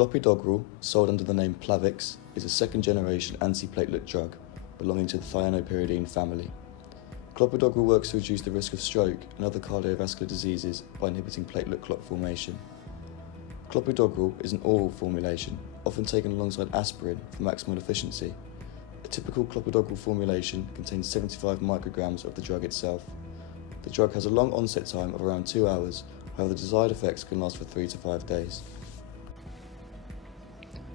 Clopidogrel, sold under the name Plavix, is a second-generation antiplatelet drug belonging to the thienopyridine family. Clopidogrel works to reduce the risk of stroke and other cardiovascular diseases by inhibiting platelet clot formation. Clopidogrel is an oral formulation, often taken alongside aspirin for maximal efficiency. A typical Clopidogrel formulation contains 75 micrograms of the drug itself. The drug has a long onset time of around 2 hours, however the desired effects can last for 3 to 5 days.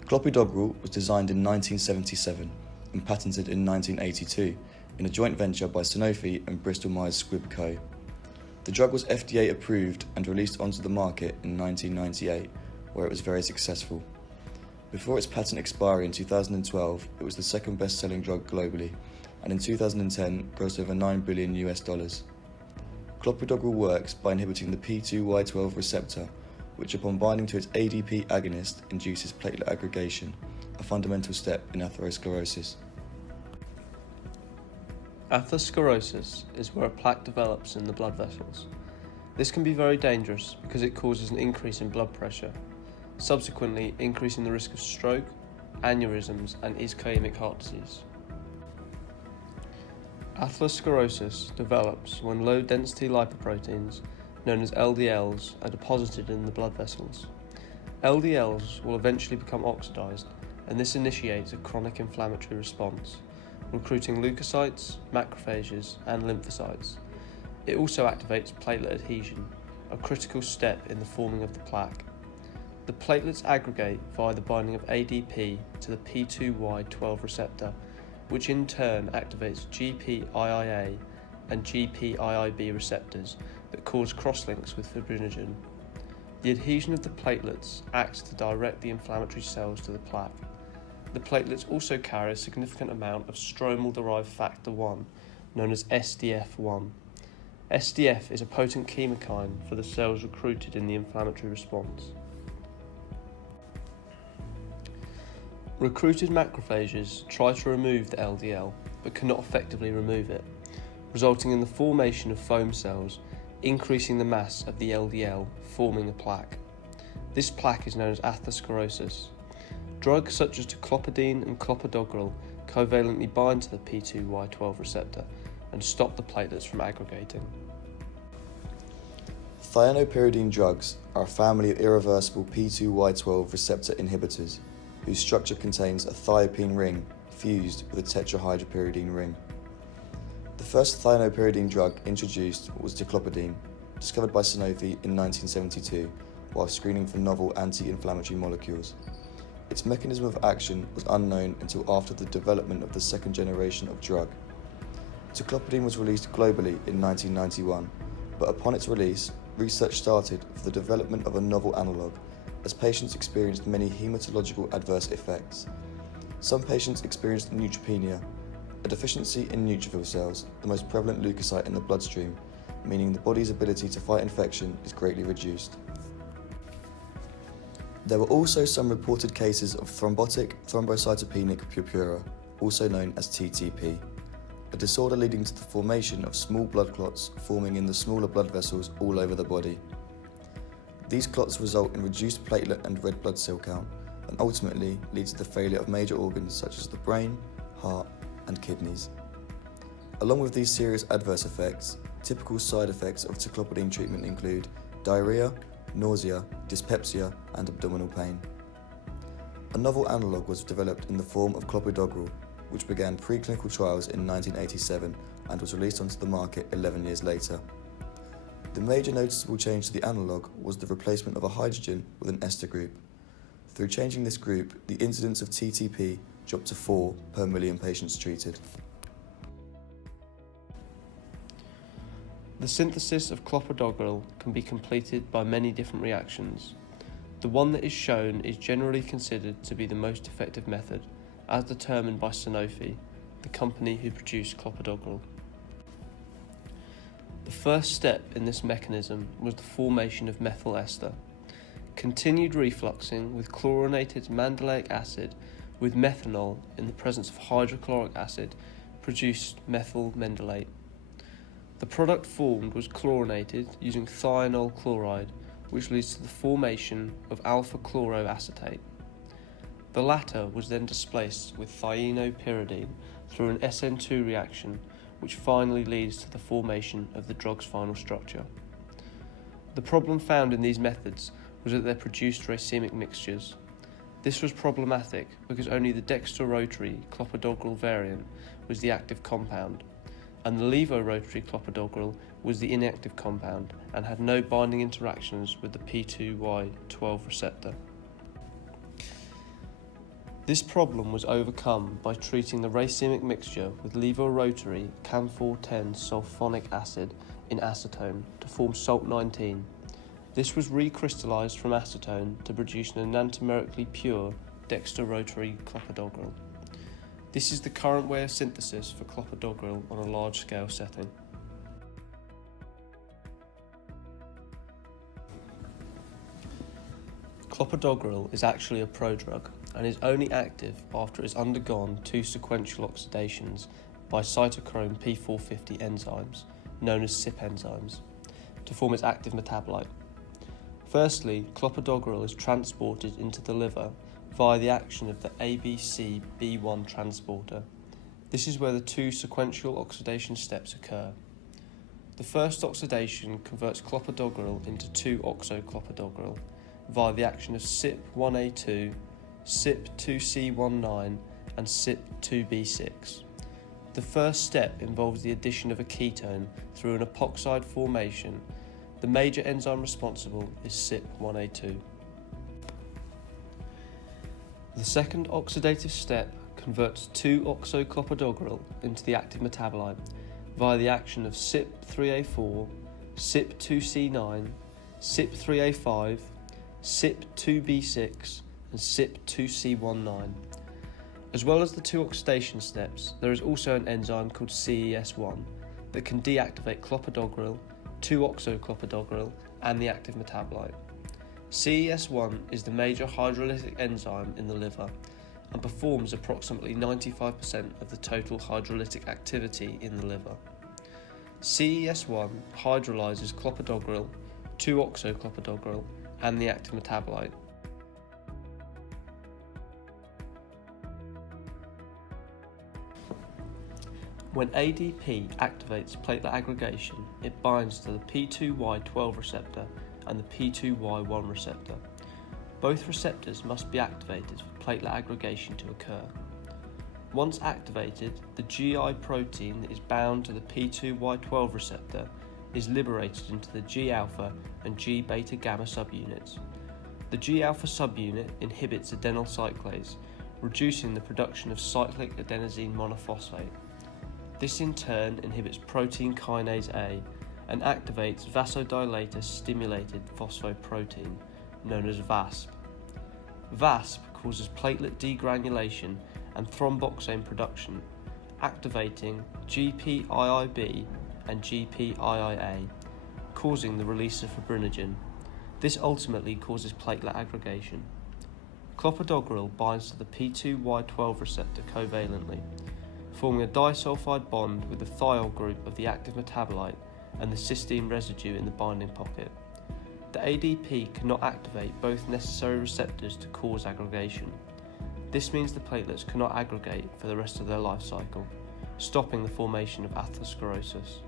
Clopidogrel was designed in 1977 and patented in 1982 in a joint venture by Sanofi and Bristol Myers Squibb Co. The drug was FDA approved and released onto the market in 1998, where it was very successful. Before its patent expiry in 2012, it was the second best-selling drug globally, and in 2010 grossed over $9 billion. Clopidogrel works by inhibiting the P2Y12 receptor, which upon binding to its ADP agonist induces platelet aggregation, a fundamental step in atherosclerosis. Atherosclerosis is where a plaque develops in the blood vessels. This can be very dangerous because it causes an increase in blood pressure, subsequently increasing the risk of stroke, aneurysms and ischemic heart disease. Atherosclerosis develops when low-density lipoproteins, known as LDLs, are deposited in the blood vessels. LDLs will eventually become oxidized, and this initiates a chronic inflammatory response, recruiting leukocytes, macrophages, and lymphocytes. It also activates platelet adhesion, a critical step in the forming of the plaque. The platelets aggregate via the binding of ADP to the P2Y12 receptor, which in turn activates GPIIA and GPIIB receptors that cause crosslinks with fibrinogen. The adhesion of the platelets acts to direct the inflammatory cells to the plaque. The platelets also carry a significant amount of stromal-derived factor 1, known as SDF1. SDF is a potent chemokine for the cells recruited in the inflammatory response. Recruited macrophages try to remove the LDL, but cannot effectively remove it, resulting in the formation of foam cells, increasing the mass of the LDL, forming a plaque. This plaque is known as atherosclerosis. Drugs such as clopidine and clopidogrel covalently bind to the P2Y12 receptor and stop the platelets from aggregating. Thienopyridine drugs are a family of irreversible P2Y12 receptor inhibitors whose structure contains a thiopene ring fused with a tetrahydropyridine ring. The first thienopyridine drug introduced was clopidine, discovered by Sanofi in 1972 while screening for novel anti-inflammatory molecules. Its mechanism of action was unknown until after the development of the second generation of drug. Clopidine was released globally in 1991, but upon its release, research started for the development of a novel analogue, as patients experienced many hematological adverse effects. Some patients experienced neutropenia, a deficiency in neutrophil cells, the most prevalent leukocyte in the bloodstream, meaning the body's ability to fight infection is greatly reduced. There were also some reported cases of thrombotic thrombocytopenic purpura, also known as TTP, a disorder leading to the formation of small blood clots forming in the smaller blood vessels all over the body. These clots result in reduced platelet and red blood cell count and ultimately lead to the failure of major organs such as the brain, heart, and kidneys. Along with these serious adverse effects, typical side effects of clopidine treatment include diarrhea, nausea, dyspepsia, and abdominal pain. A novel analogue was developed in the form of clopidogrel, which began preclinical trials in 1987 and was released onto the market 11 years later. The major noticeable change to the analogue was the replacement of a hydrogen with an ester group. Through changing this group, the incidence of TTP dropped to 4 per million patients treated. The synthesis of clopidogrel can be completed by many different reactions. The one that is shown is generally considered to be the most effective method, as determined by Sanofi, the company who produced clopidogrel. The first step in this mechanism was the formation of methyl ester. Continued refluxing with chlorinated mandelic acid with methanol in the presence of hydrochloric acid produced methyl mendalate. The product formed was chlorinated using thionyl chloride, which leads to the formation of alpha chloroacetate. The latter was then displaced with thienopyridine through an SN2 reaction, which finally leads to the formation of the drug's final structure. The problem found in these methods was that they produced racemic mixtures. This was problematic because only the dextrorotary Clopidogrel variant was the active compound, and the levorotary Clopidogrel was the inactive compound and had no binding interactions with the P2Y12 receptor. This problem was overcome by treating the racemic mixture with levorotary CAM410 sulfonic acid in acetone to form salt 19. This was recrystallized from acetone to produce an enantiomerically pure dextrorotary Clopidogrel. This is the current way of synthesis for Clopidogrel on a large-scale setting. Clopidogrel is actually a prodrug and is only active after it has undergone 2 sequential oxidations by cytochrome P450 enzymes, known as CYP enzymes, to form its active metabolite. Firstly, Clopidogrel is transported into the liver via the action of the ABCB1 transporter. This is where the 2 sequential oxidation steps occur. The first oxidation converts Clopidogrel into 2-oxoclopidogrel via the action of CYP1A2, CYP2C19 and CYP2B6. The first step involves the addition of a ketone through an epoxide formation. The major enzyme responsible is CYP1A2. The second oxidative step converts 2-oxoclopidogrel into the active metabolite via the action of CYP3A4, CYP2C9, CYP3A5, CYP2B6 and CYP2C19. As well as the 2 oxidation steps, there is also an enzyme called CES1 that can deactivate Clopidogrel, 2-oxoclopidogrel and the active metabolite. CES1 is the major hydrolytic enzyme in the liver and performs approximately 95% of the total hydrolytic activity in the liver. CES1 hydrolyzes Clopidogrel, 2-oxoclopidogrel and the active metabolite. When ADP activates platelet aggregation, it binds to the P2Y12 receptor and the P2Y1 receptor. Both receptors must be activated for platelet aggregation to occur. Once activated, the GI protein that is bound to the P2Y12 receptor is liberated into the G-alpha and G-beta gamma subunits. The G-alpha subunit inhibits adenyl cyclase, reducing the production of cyclic adenosine monophosphate. This in turn inhibits protein kinase A and activates vasodilator-stimulated phosphoprotein, known as VASP. VASP causes platelet degranulation and thromboxane production, activating GPIIB and GPIIA, causing the release of fibrinogen. This ultimately causes platelet aggregation. Clopidogrel binds to the P2Y12 receptor covalently, forming a disulfide bond with the thiol group of the active metabolite and the cysteine residue in the binding pocket. The ADP cannot activate both necessary receptors to cause aggregation. This means the platelets cannot aggregate for the rest of their life cycle, stopping the formation of atherosclerosis.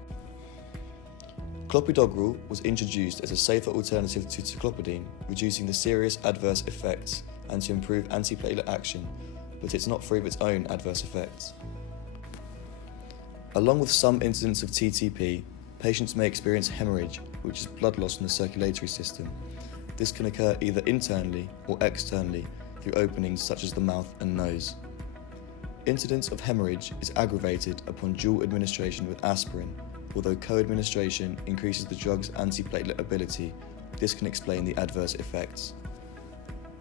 Clopidogrel was introduced as a safer alternative to ticlopidine, reducing the serious adverse effects and to improve antiplatelet action, but it's not free of its own adverse effects. Along with some incidents of TTP, patients may experience hemorrhage, which is blood loss in the circulatory system. This can occur either internally or externally through openings such as the mouth and nose. Incidence of hemorrhage is aggravated upon dual administration with aspirin. Although co-administration increases the drug's antiplatelet ability, this can explain the adverse effects.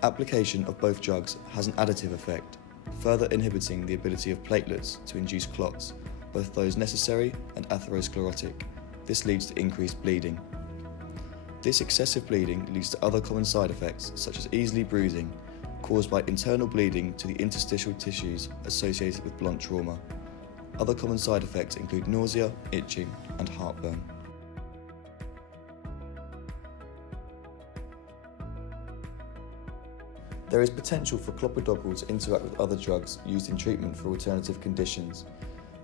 Application of both drugs has an additive effect, further inhibiting the ability of platelets to induce clots, both those necessary and atherosclerotic. This leads to increased bleeding. This excessive bleeding leads to other common side effects such as easily bruising, caused by internal bleeding to the interstitial tissues associated with blunt trauma. Other common side effects include nausea, itching, and heartburn. There is potential for clopidogrel to interact with other drugs used in treatment for alternative conditions.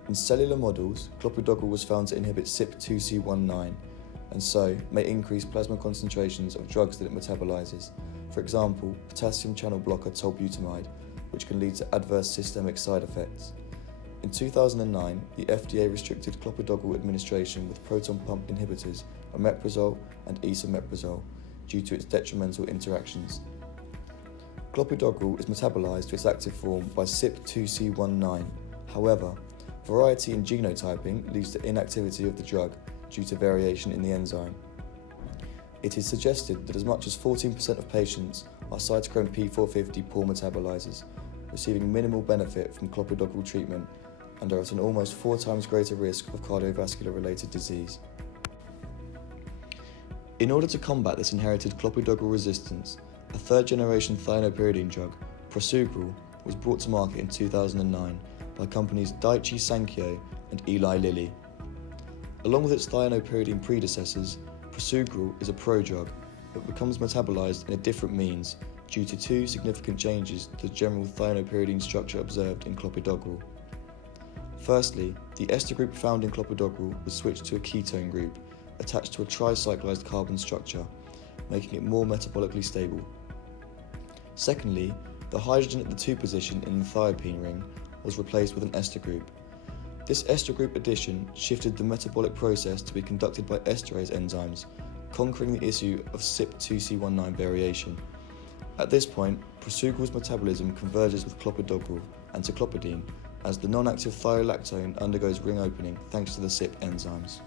In cellular models, clopidogrel was found to inhibit CYP2C19 and so may increase plasma concentrations of drugs that it metabolizes, for example, potassium channel blocker tolbutamide, which can lead to adverse systemic side effects. In 2009, the FDA restricted clopidogrel administration with proton pump inhibitors, omeprazole and esomeprazole, due to its detrimental interactions. Clopidogrel is metabolized to its active form by CYP2C19. However, variety in genotyping leads to inactivity of the drug due to variation in the enzyme. It is suggested that as much as 14% of patients are cytochrome P450 poor metabolizers, receiving minimal benefit from clopidogrel treatment and are at an almost 4 times greater risk of cardiovascular-related disease. In order to combat this inherited clopidogrel resistance, a third-generation thienopyridine drug, prasugrel, was brought to market in 2009 by companies Daiichi Sankyo and Eli Lilly. Along with its thienopyridine predecessors, prasugrel is a prodrug that becomes metabolized in a different means due to 2 significant changes to the general thienopyridine structure observed in clopidogrel. Firstly, the ester group found in clopidogrel was switched to a ketone group attached to a tricyclized carbon structure, making it more metabolically stable. Secondly, the hydrogen at the 2 position in the thiopene ring was replaced with an ester group. This ester group addition shifted the metabolic process to be conducted by esterase enzymes, conquering the issue of CYP2C19 variation. At this point, prasugrel's metabolism converges with clopidogrel and to clopidine, as the non-active thiolactone undergoes ring opening thanks to the CYP enzymes.